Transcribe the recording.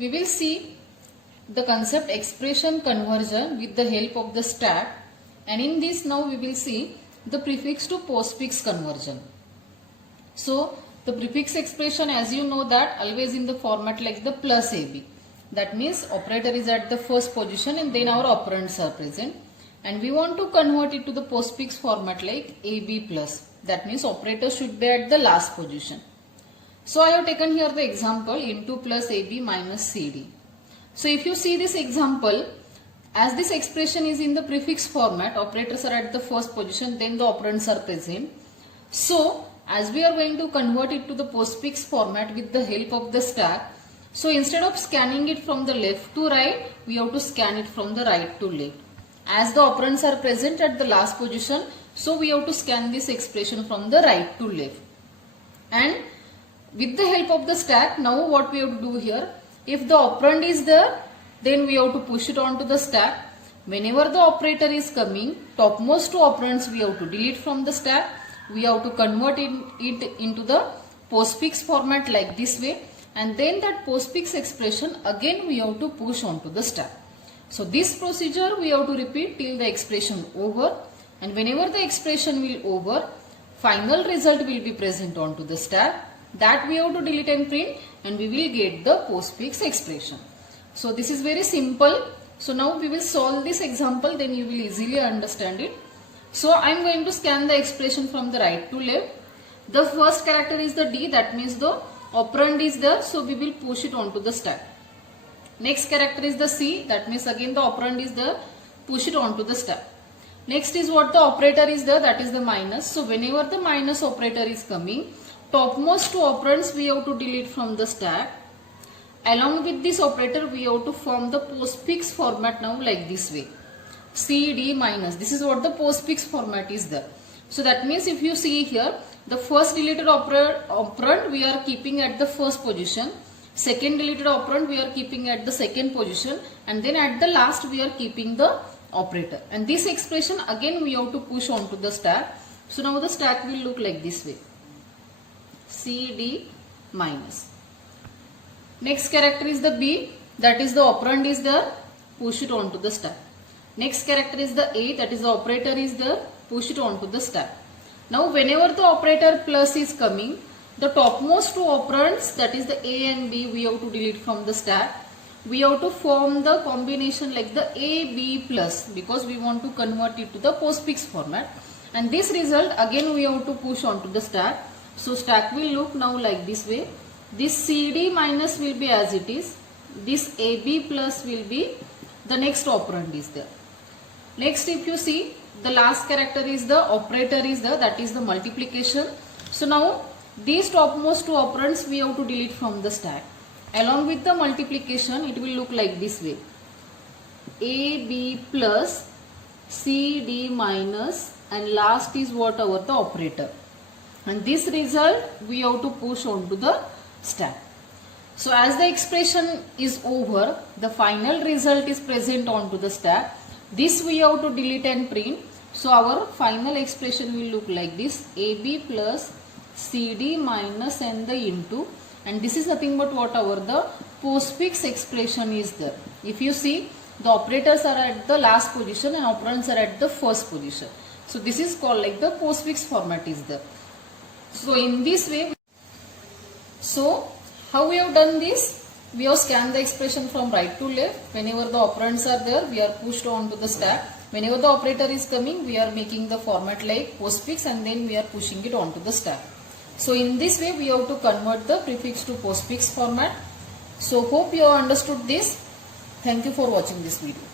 we will see the concept expression conversion with the help of the stack, and in this now we will see the prefix to postfix conversion. So the prefix expression, as you know, that always in the format like the plus AB. That means operator is at the first position and then our operands are present. And we want to convert it to the postfix format like AB plus. That means operator should be at the last position. So I have taken here the example into plus AB minus CD. So if you see this example, as this expression is in the prefix format, operators are at the first position, then the operands are present. So as we are going to convert it to the postfix format with the help of the stack, so instead of scanning it from the left to right, we have to scan it from the right to left. As the operands are present at the last position, so we have to scan this expression from the right to left. And with the help of the stack, now what we have to do here, if the operand is there, then we have to push it onto the stack. Whenever the operator is coming, topmost two operands we have to delete from the stack. We have to convert it into the postfix format like this way, and then that postfix expression again we have to push onto the stack. So this procedure we have to repeat till the expression over, and whenever the expression will over, final result will be present onto the stack. That we have to delete and print, and we will get the postfix expression. So this is very simple. So now we will solve this example, then you will easily understand it. So I am going to scan the expression from the right to left. The first character is the D, that means the operand is there, so we will push it onto the stack. Next character is the C, that means again the operand is there, push it onto the stack. Next is what the operator is there, that is the minus. So whenever the minus operator is coming, topmost two operands we have to delete from the stack. Along with this operator we have to form the postfix format now like this way. C, D minus, this is what the postfix format is there. So that means if you see here, the first deleted operand we are keeping at the first position. Second deleted operand we are keeping at the second position, and then at the last we are keeping the operator. And this expression again we have to push onto the stack. So now the stack will look like this way. C, D minus. Next character is the B, that is the operand is there, push it onto the stack. Next character is the A, that is the operator is there, push it onto the stack. Now whenever the operator plus is coming, the topmost two operands, that is the A and B, we have to delete from the stack. We have to form the combination like the A, B plus, because we want to convert it to the postfix format. And this result again we have to push onto the stack. So stack will look now like this way. This CD minus will be as it is. This AB plus will be the next operand is there. Next, if you see, the last character is the operator is there, that is the multiplication. So now these topmost two operands we have to delete from the stack. Along with the multiplication, it will look like this way. AB plus CD minus, and last is what the operator. And this result we have to push onto the stack. So as the expression is over, the final result is present onto the stack. This we have to delete and print. So our final expression will look like this. AB plus CD minus and the into. And this is nothing but what the postfix expression is there. If you see, the operators are at the last position and operands are at the first position. So this is called like the postfix format is there. So in this way, so how we have done this? We have scanned the expression from right to left. Whenever the operands are there, we are pushed onto the stack. Whenever the operator is coming, we are making the format like postfix, and then we are pushing it onto the stack. So in this way, we have to convert the prefix to postfix format. So hope you have understood this. Thank you for watching this video.